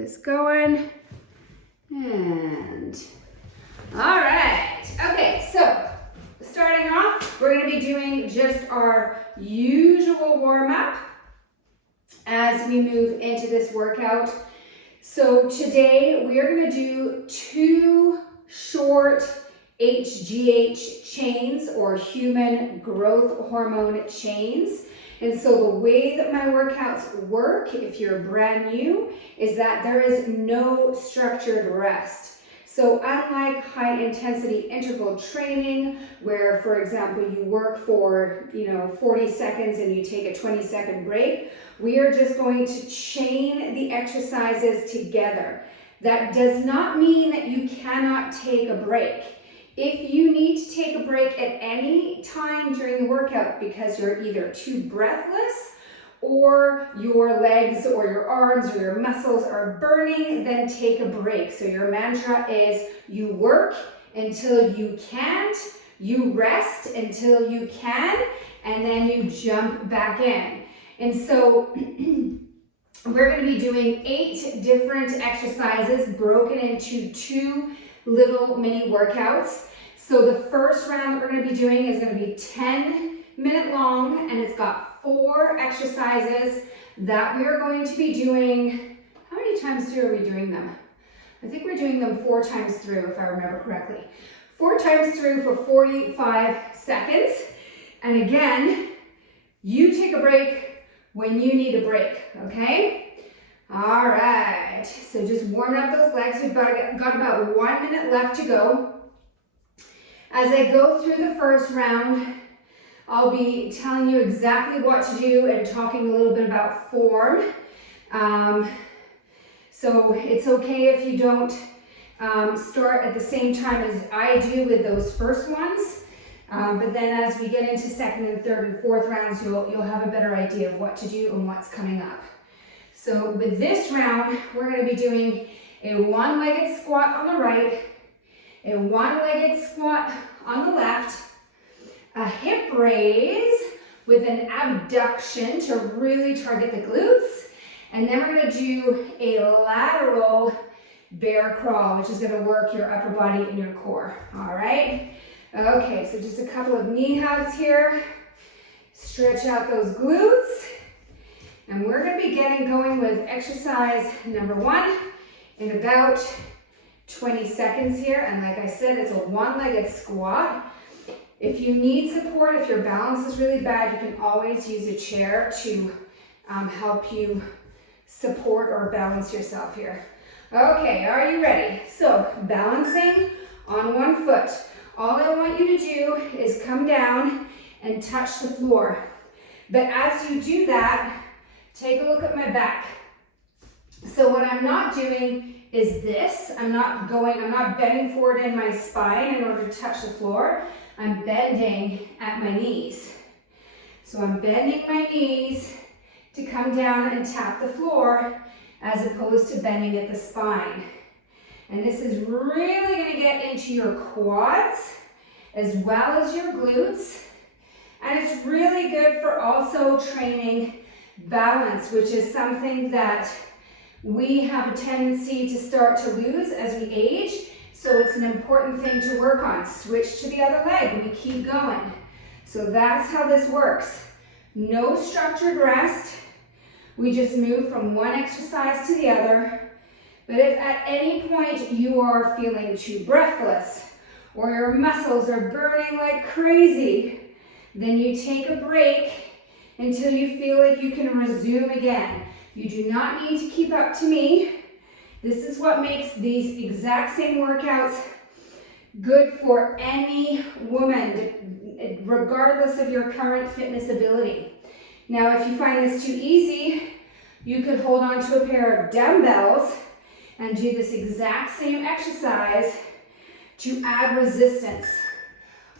this going. And all right. Okay, so starting off, we're going to be doing just our usual warm-up as we move into this workout. So today we are going to do 2 short HGH chains, or human growth hormone chains. And so the way that my workouts work, if you're brand new, is that there is no structured rest. So unlike high intensity interval training, where for example you work for 40 seconds and you take a 20-second break, we are just going to chain the exercises together. That does not mean that you cannot take a break. If you need to take a break at any time during the workout because you're either too breathless or your legs or your arms or your muscles are burning, then take a break. So your mantra is you work until you can't, you rest until you can, and then you jump back in. And so we're going to be doing 8 different exercises broken into 2 little mini workouts. So the first round that we're going to be doing is going to be 10-minute long, and it's got 4 exercises that we are going to be doing. How many times through are we doing them? I think we're doing them 4 times through, if I remember correctly. 4 times through for 45 seconds. And again, you take a break when you need a break, okay? All right, so just warming up those legs. We've got about 1 minute left to go. As I go through the first round, I'll be telling you exactly what to do and talking a little bit about form. So it's okay if you don't start at the same time as I do with those first ones. But then as we get into second and third and fourth rounds, you'll have a better idea of what to do and what's coming up. So with this round, we're going to be doing a 1-legged squat on the right, a 1-legged squat on the left, a hip raise with an abduction to really target the glutes, and then we're going to do a lateral bear crawl, which is going to work your upper body and your core. All right? Okay, so just a couple of knee hugs here. Stretch out those glutes. And we're going to be getting going with exercise number 1 in about 20 seconds here. And like I said, it's a 1-legged squat. If you need support, if your balance is really bad, you can always use a chair to help you support or balance yourself here. Okay, are you ready? So balancing on 1 foot. All I want you to do is come down and touch the floor. But as you do that, take a look at my back. So what I'm not doing is this. I'm not bending forward in my spine in order to touch the floor. I'm bending at my knees. So I'm bending my knees to come down and tap the floor as opposed to bending at the spine. And this is really going to get into your quads as well as your glutes. And it's really good for also training balance, which is something that we have a tendency to start to lose as we age. So it's an important thing to work on. Switch to the other leg and we keep going. So that's how this works. No structured rest. We just move from one exercise to the other. But if at any point you are feeling too breathless or your muscles are burning like crazy, then you take a break until you feel like you can resume again. You do not need to keep up to me. This is what makes these exact same workouts good for any woman, regardless of your current fitness ability. Now, if you find this too easy, you could hold on to a pair of dumbbells and do this exact same exercise to add resistance.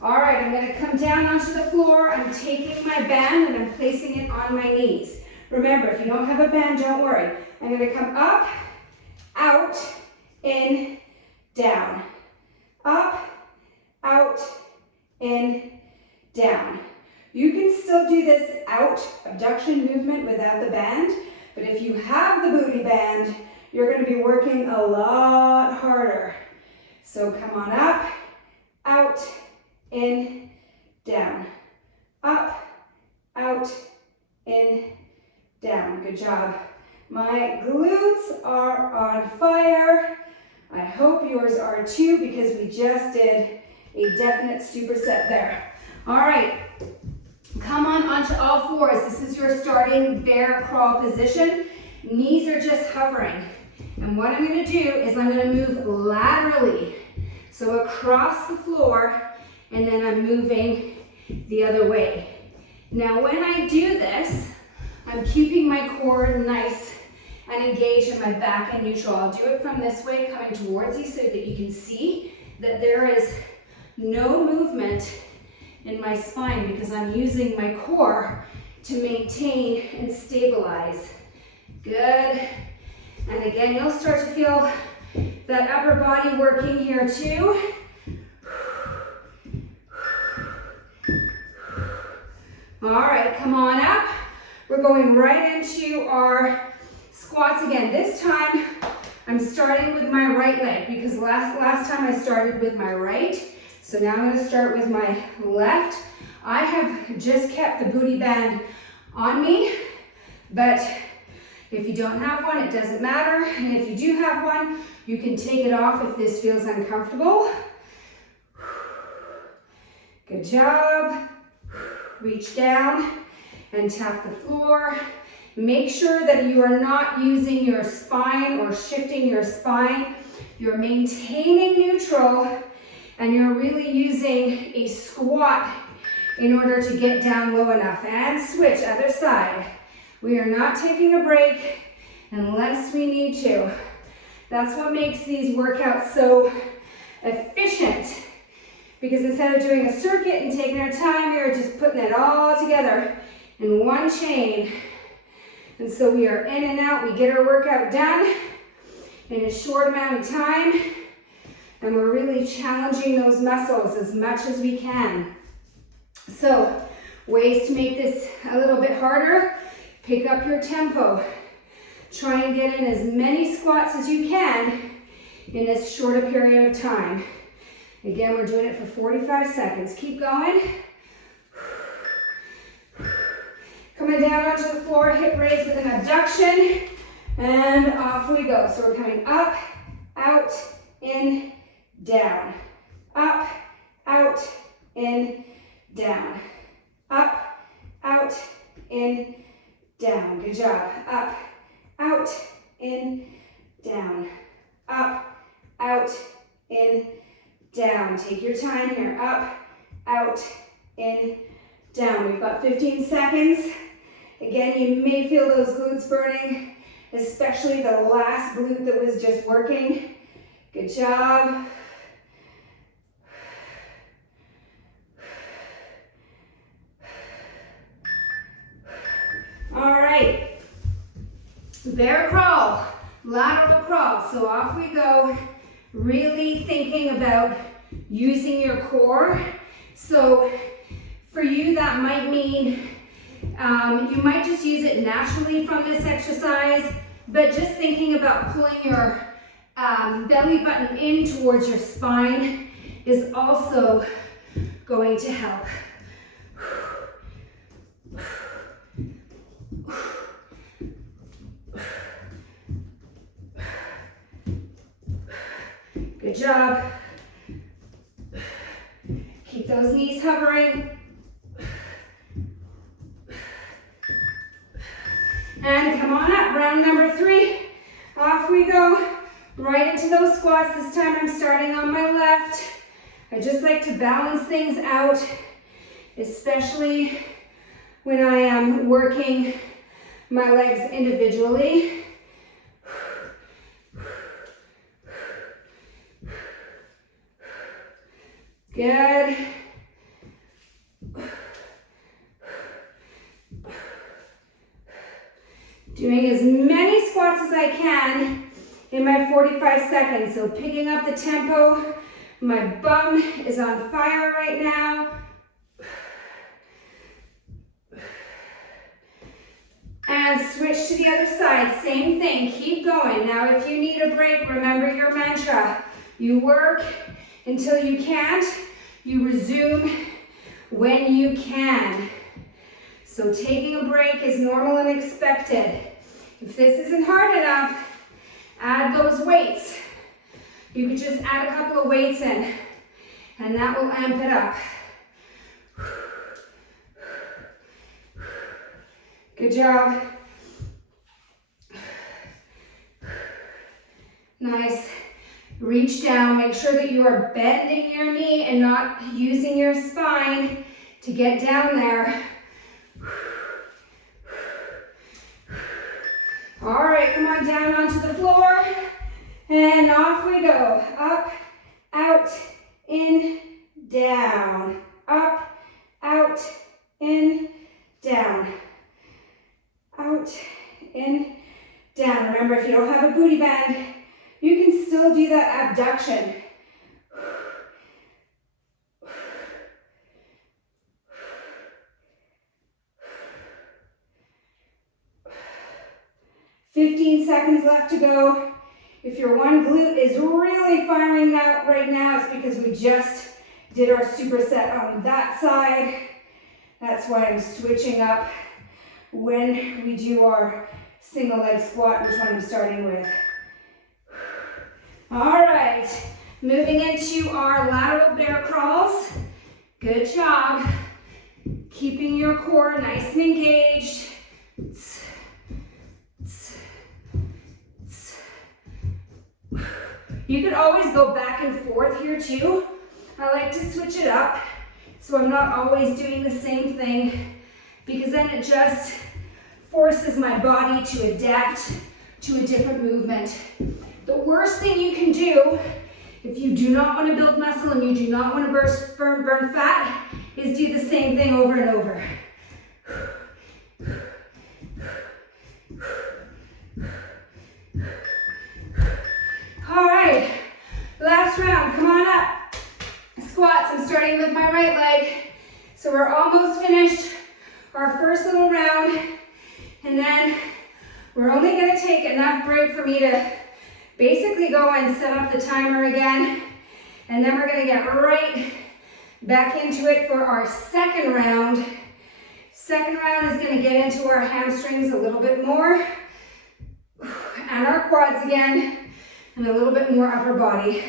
All right, I'm going to come down onto the floor. I'm taking my band and I'm placing it on my knees. Remember, if you don't have a band, don't worry. I'm going to come up, out, in, down. Up, out, in, down. You can still do this out abduction movement without the band, but if you have the booty band, you're going to be working a lot harder. So come on up, out, in, down, up, out, in, down. Good job. My glutes are on fire. I hope yours are too, because we just did a definite superset there. All right, come on onto all fours. This is your starting bear crawl position. Knees are just hovering. And what I'm going to do is I'm going to move laterally. So across the floor, and then I'm moving the other way. Now when I do this, I'm keeping my core nice and engaged in my back and neutral. I'll do it from this way, coming towards you so that you can see that there is no movement in my spine because I'm using my core to maintain and stabilize. Good. And again, you'll start to feel that upper body working here too. All right, come on up. We're going right into our squats again. This time, I'm starting with my right leg because last time I started with my right. So now I'm going to start with my left. I have just kept the booty band on me, but if you don't have one, it doesn't matter. And if you do have one, you can take it off if this feels uncomfortable. Good job. Reach down and tap the floor. Make sure that you are not using your spine or shifting your spine. You're maintaining neutral and you're really using a squat in order to get down low enough. And switch, other side. We are not taking a break unless we need to. That's what makes these workouts so efficient. Because instead of doing a circuit and taking our time, you're just putting it all together in one chain. And so we are in and out, we get our workout done in a short amount of time, and we're really challenging those muscles as much as we can. So, ways to make this a little bit harder, pick up your tempo. Try and get in as many squats as you can in as short a period of time. Again, we're doing it for 45 seconds. Keep going. Coming down onto the floor, hip raise with an abduction, and off we go. So we're coming up, out, in, down. Up, out, in, down. Up, out, in, down. Good job. Up, out, in, down. Up, out, in, down. Take your time here. Up, out, in, down. We've got 15 seconds. Again, you may feel those glutes burning, especially the last glute that was just working. Good job. All right. Bear crawl, lateral crawl. So off we go. Really thinking about using your core. So for you, that might mean you might just use it naturally from this exercise, but just thinking about pulling your belly button in towards your spine is also going to help. Good job. Keep those knees hovering. And come on up, round number 3. Off we go, right into those squats. This time I'm starting on my left. I just like to balance things out, especially when I am working my legs individually. Good. Doing as many squats as I can in my 45 seconds. So picking up the tempo. My bum is on fire right now. And switch to the other side, same thing, keep going. Now if you need a break, remember your mantra. You work until you can't, you resume when you can. So taking a break is normal and expected. If this isn't hard enough, add those weights. You could just add a couple of weights in, and that will amp it up. Good job. Nice. Reach down. Make sure that you are bending your knee and not using your spine to get down there. All right, come on down onto the floor. And off we go. Up, out, in, down. Up, out, in, down. Out, in, down. Remember, if you don't have a booty band, you can still do that abduction. "15 seconds left to go. If your one glute is really firing out right now, it's because we just did our superset on that side. That's why I'm switching up when we do our single leg squat, which one I'm starting with. All right, moving into our lateral bear crawls. Good job. Keeping your core nice and engaged. You could always go back and forth here too. I like to switch it up so I'm not always doing the same thing, because then it just forces my body to adapt to a different movement. The worst thing you can do if you do not want to build muscle and you do not want to burn fat is do the same thing over and over. All right, last round, come on up. Squats, I'm starting with my right leg. So we're almost finished our first little round, and then we're only gonna take enough break for me to basically go and set up the timer again, and then we're gonna get right back into it for our second round. Second round is gonna get into our hamstrings a little bit more, and our quads again, and a little bit more upper body.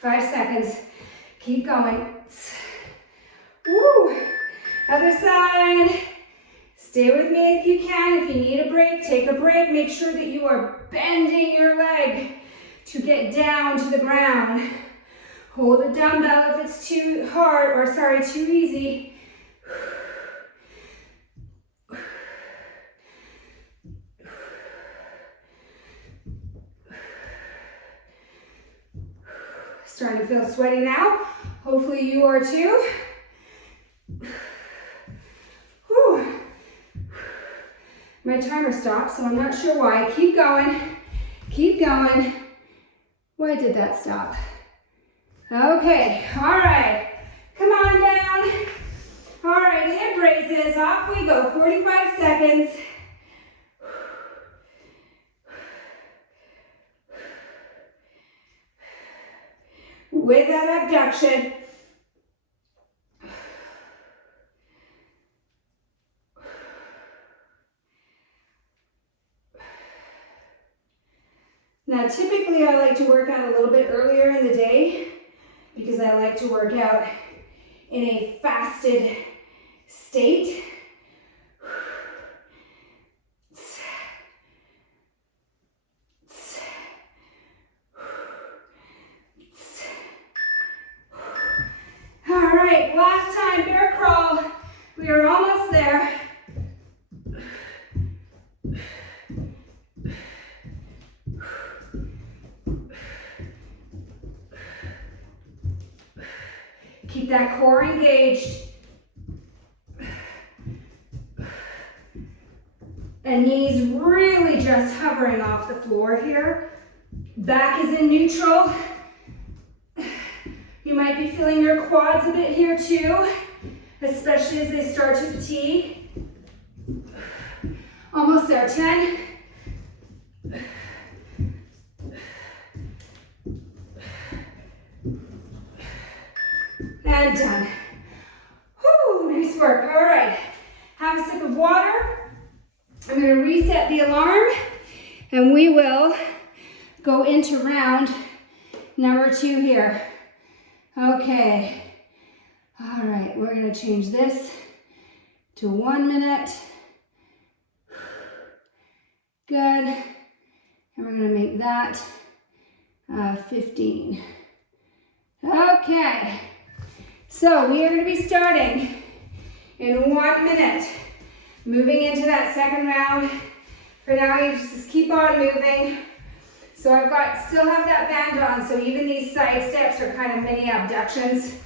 Five seconds. Keep going. Woo! Other side. Stay with me if you can. If you need a break, take a break. Make sure that you are bending your leg to get down to the ground. Hold a dumbbell if it's too hard, or sorry, too easy. Starting to feel sweaty now. Hopefully you are too. Whew. My timer stopped, so I'm not sure why. Keep going. Keep going. Why did that stop? Okay, all right. Come on down. All right, hip raises. Off we go. 45 seconds. With that abduction. Now, typically I like to work out a little bit earlier in the day because I like to work out in a fasted state. All right, last time, bear crawl. We are almost there. Keep that core engaged. And knees really just hovering off the floor here. Back is in neutral. You might be feeling your quads a bit here too, especially as they start to fatigue. Almost there, 10. And done. Whew, nice work. All right, have a sip of water. I'm gonna reset the alarm and we will go into round number 2 here. Okay. All right, we're gonna change this to 1 minute. Good. And we're gonna make that 15. Okay. So we are gonna be starting in 1 minute. Moving into that second round. For now, you just keep on moving. So I've still have that band on, so even these side steps are kind of mini abductions.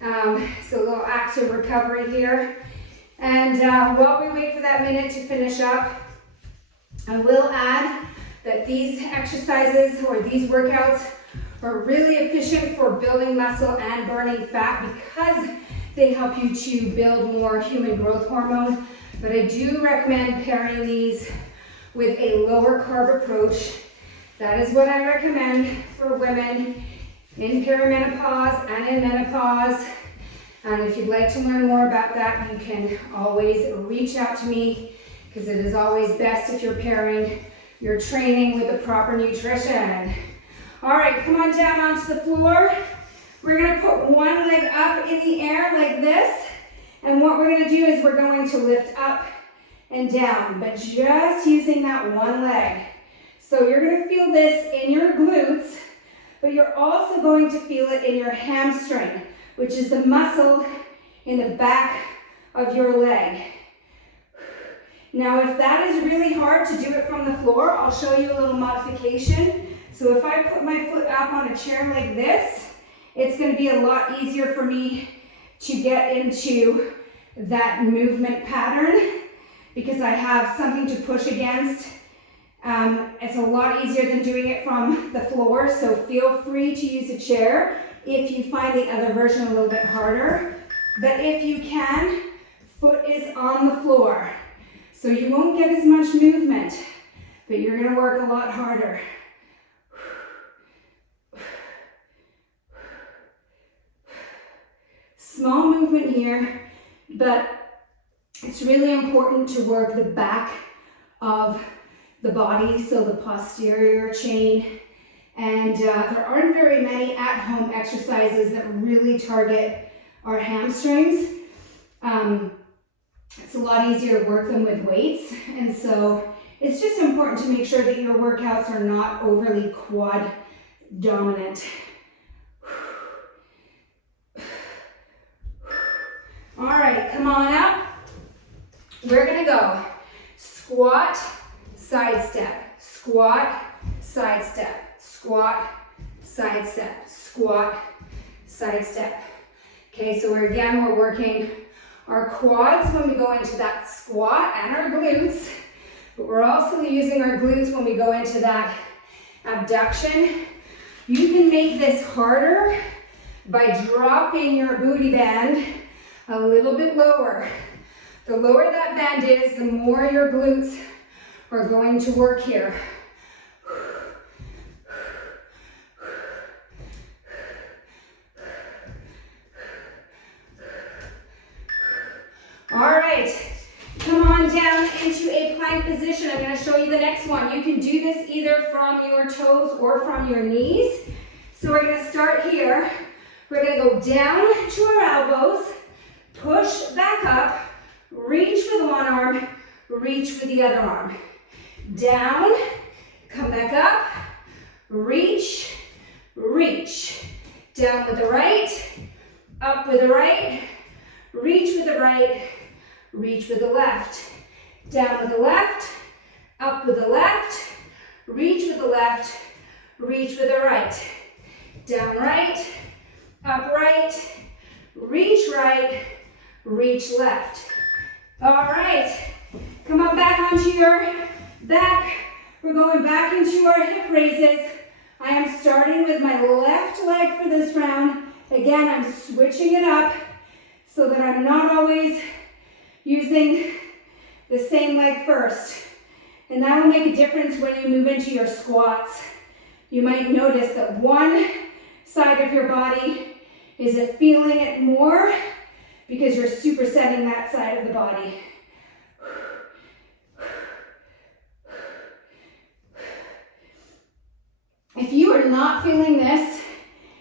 So a little active recovery here. And while we wait for that minute to finish up, I will add that these exercises or these workouts are really efficient for building muscle and burning fat because they help you to build more human growth hormone. But I do recommend pairing these with a lower carb approach. That is what I recommend for women in perimenopause and in menopause. And if you'd like to learn more about that, you can always reach out to me because it is always best if you're pairing your training with the proper nutrition. All right, come on down onto the floor. We're gonna put one leg up in the air like this. And what we're gonna do is we're going to lift up and down, but just using that one leg. So you're gonna feel this in your glutes, but you're also going to feel it in your hamstring, which is the muscle in the back of your leg. Now, if that is really hard to do it from the floor, I'll show you a little modification. So if I put my foot up on a chair like this, it's gonna be a lot easier for me to get into that movement pattern because I have something to push against. It's a lot easier than doing it from the floor, so feel free to use a chair if you find the other version a little bit harder. But if you can, foot is on the floor. So you won't get as much movement, but you're gonna work a lot harder. Small movement here, but it's really important to work the back of the body, so the posterior chain. And there aren't very many at-home exercises that really target our hamstrings. It's a lot easier to work them with weights. And so it's just important to make sure that your workouts are not overly quad dominant. All right, come on up. We're gonna go squat, side step, squat, side step, squat, side step, squat, side step. Okay, so we're working our quads when we go into that squat and our glutes, but we're also using our glutes when we go into that abduction. You can make this harder by dropping your booty band a little bit lower. The lower that band is, the more your glutes are going to work here. All right, come on down into a plank position. I'm going to show you the next one. You can do this either from your toes or from your knees. So we're going to start here. We're going to go down to our elbows, push back up, reach with one arm, reach with the other arm. Down, come back up, reach, reach. Down with the right, up with the right, reach with the right, reach with the left. Down with the left, up with the left, reach with the left, reach with the right. Down right, up right, reach left. All right, come on back onto your back. We're going back into our hip raises. I am starting with my left leg for this round Again, I'm switching it up so that I'm not always using the same leg first. And that will make a difference when you move into your squats. You might notice that one side of your body is feeling it more because you're supersetting that side of the body. If you are not feeling this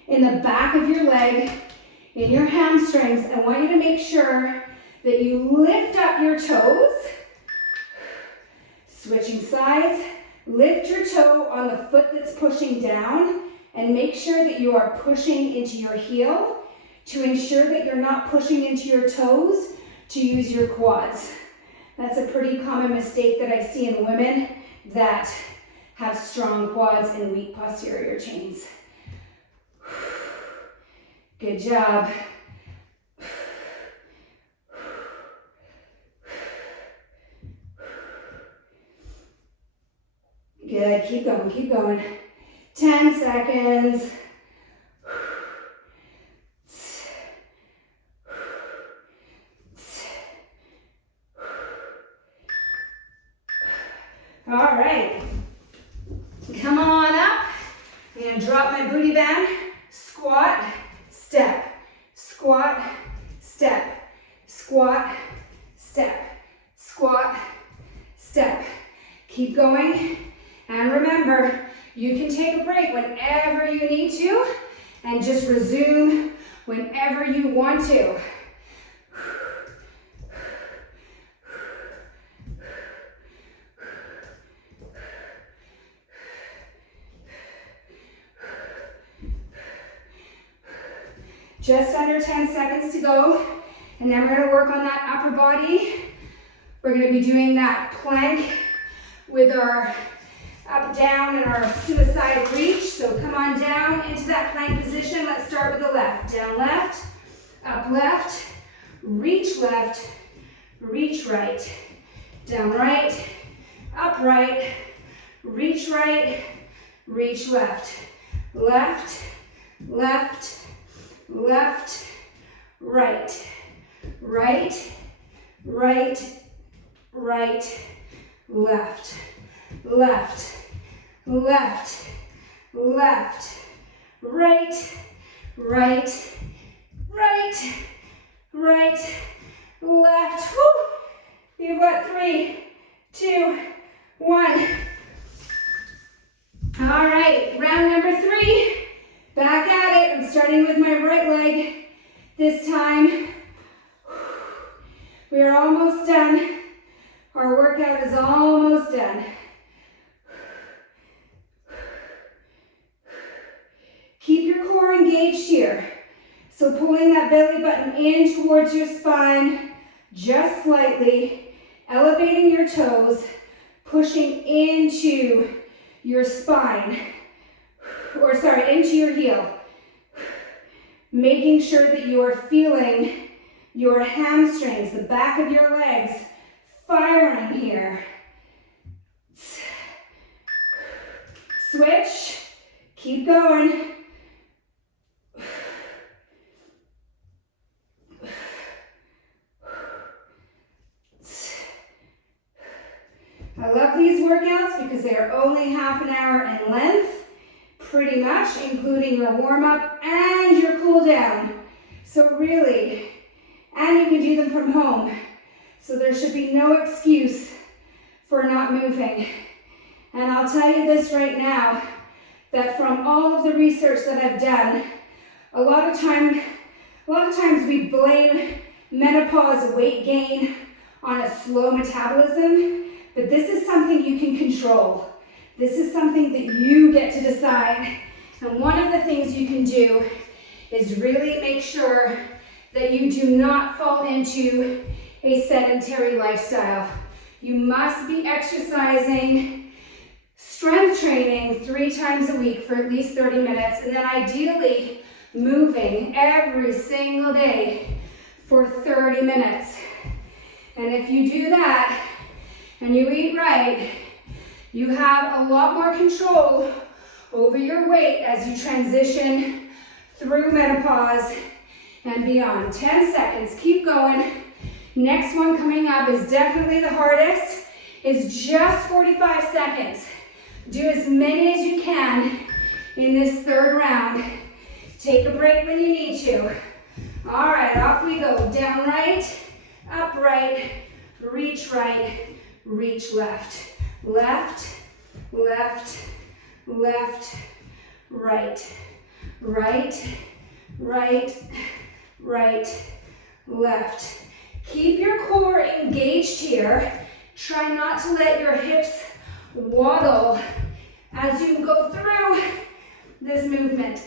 in the back of your leg, in your hamstrings, I want you to make sure that you lift up your toes. Switching sides, lift your toe on the foot that's pushing down and make sure that you are pushing into your heel to ensure that you're not pushing into your toes to use your quads. That's a pretty common mistake that I see in women that have strong quads and weak posterior chains. Good job. Good, keep going, keep going. 10 seconds. All right, come on up. I'm gonna drop my booty band, squat, step, squat, step, squat, step, squat, step. Keep going. And remember, you can take a break whenever you need to and just resume whenever you want to. Just under 10 seconds to go, and then we're gonna work on that upper body. We're gonna be doing that plank with our up, down, and our suicide reach. So come on down into that plank position. Let's start with the left. Down left, up reach right. Down right, up right, reach right, reach left. Left, left, left, right. Right, right, right, left. Left, left, left, right, right, right, right, left. Woo. You've got 3, 2, 1. All right, round number 3. Back at it. I'm starting with my right leg this time. We are almost done. Our workout is almost done. Keep your core engaged here. So pulling that belly button in towards your spine, just slightly, elevating your toes, pushing into your spine, into your heel. Making sure that you are feeling your hamstrings, the back of your legs, firing here. Switch, keep going. I love these workouts because they are only half an hour in length, pretty much, including your warm-up and your cool down. So really, and you can do them from home. So there should be no excuse for not moving. And I'll tell you this right now, that from all of the research that I've done, a lot of times we blame menopause weight gain on a slow metabolism, but this is something you can control. This is something that you get to decide. And one of the things you can do is really make sure that you do not fall into a sedentary lifestyle. You must be exercising, strength training 3 times a week for at least 30 minutes, and then ideally moving every single day for 30 minutes. And if you do that and you eat right, you have a lot more control over your weight as you transition through menopause and beyond. 10 seconds, keep going. Next one coming up is definitely the hardest. It's just 45 seconds. Do as many as you can in this third round. Take a break when you need to. All right, off we go. Down right, up right, reach left. Left, left, left, right. Right, right, right, left. Keep your core engaged here. Try not to let your hips waddle as you go through this movement.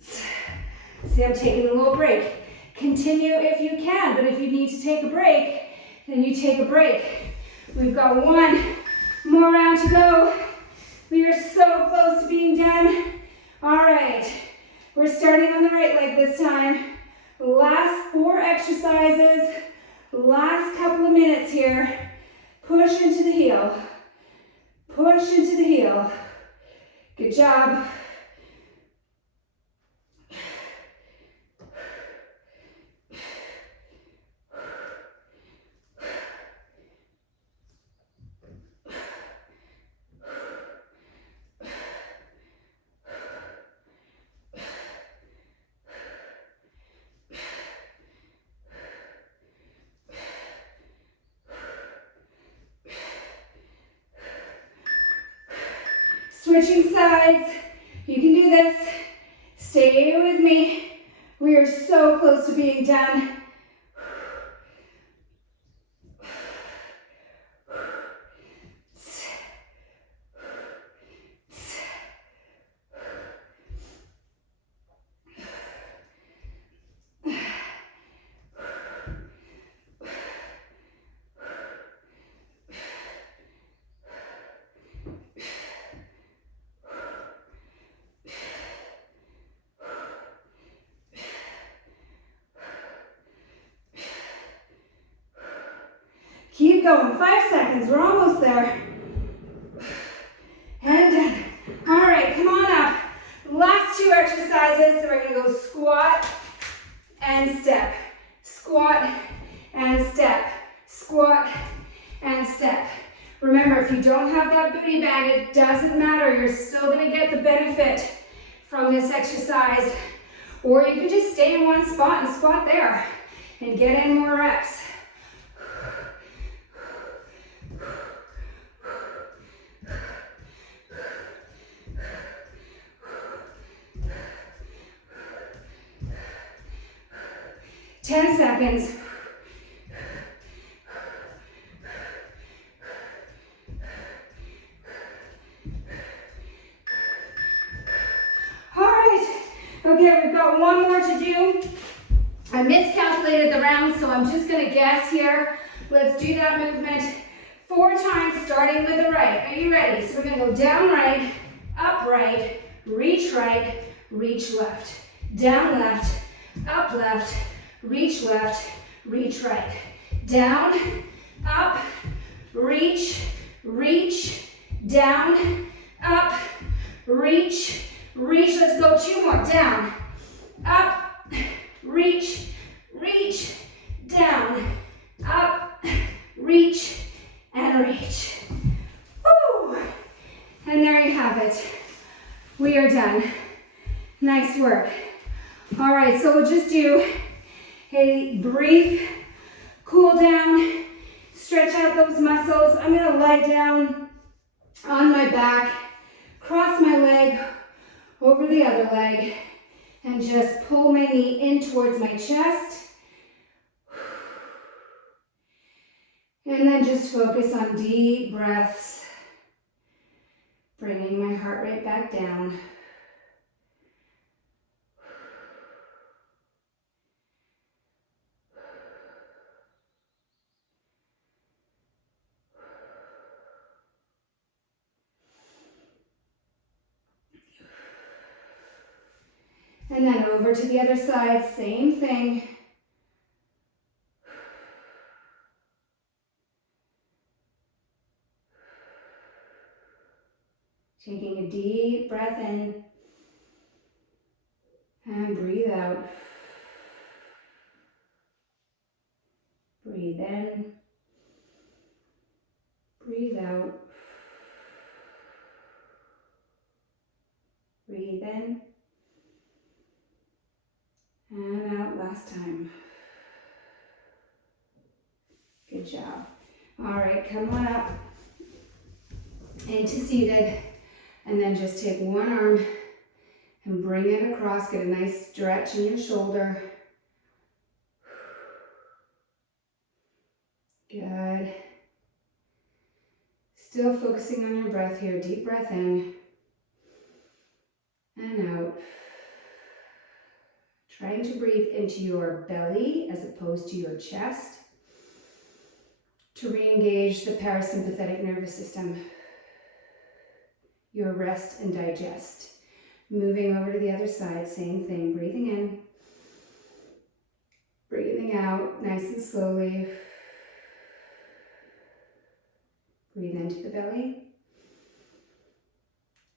See, I'm taking a little break. Continue if you can, but if you need to take a break, then you take a break. We've got one more round to go. We are so close to being done. All right, we're starting on the right leg this time. Last 4 exercises, last couple of minutes here. Push into the heel. Push into the heel. Good job. Switching sides, you can do this. Stay with me. We are so close to being done. Keep going, 5 seconds, we're almost there. And done. All right, come on up. Last 2 exercises, so we're gonna go squat and step. Squat and step. Squat and step. Remember, if you don't have that booty bag, it doesn't matter. You're still gonna get the benefit from this exercise. Or you can just stay in one spot and squat there and get in more reps. Ten seconds. All right. Okay, we've got one more to do. I miscalculated the round, so I'm just going to guess here. Let's do that movement 4 times, starting with the right. Are you ready? So we're going to go down right, up right, reach left, down left, up left, reach right, down, up, reach, down, up, reach. Let's go 2 more. Down, up, reach, down, up, reach, and reach. Woo! And there you have it. We are done. Nice work. All right, so we'll just do a brief cool down, stretch out those muscles. I'm gonna lie down on my back, cross my leg over the other leg, and just pull my knee in towards my chest. And then just focus on deep breaths, bringing my heart rate back down. And then over to the other side, same thing. Taking a deep breath in and breathe out. Breathe in, breathe out. Breathe in and out last time. Good job. All right, come on up into seated, and then just take one arm and bring it across. Get a nice stretch in your shoulder. Good. Still focusing on your breath here. Deep breath in and out. Trying to breathe into your belly as opposed to your chest to re-engage the parasympathetic nervous system, your rest and digest. Moving over to the other side, same thing, breathing in, breathing out, nice and slowly. Breathe into the belly,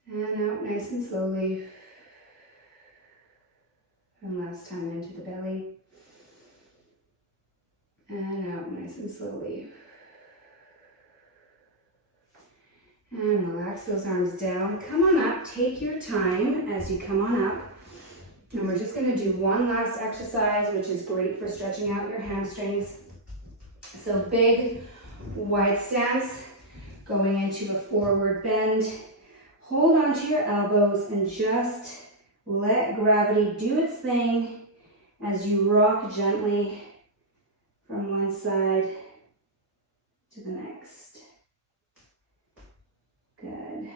and out nice and slowly. And last time into the belly, and out nice and slowly. And relax those arms down. Come on up, take your time as you come on up. And we're just gonna do one last exercise, which is great for stretching out your hamstrings. So big, wide stance, going into a forward bend. Hold on to your elbows and just let gravity do its thing as you rock gently from one side to the next. Good.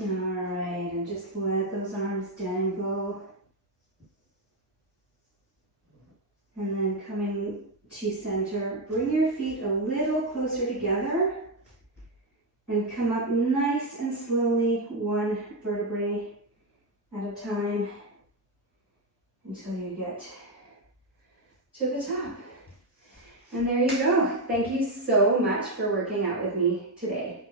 All right, and just let those arms dangle. And then coming to center, bring your feet a little closer together and come up nice and slowly, one vertebrae at a time until you get to the top. And there you go. Thank you so much for working out with me today.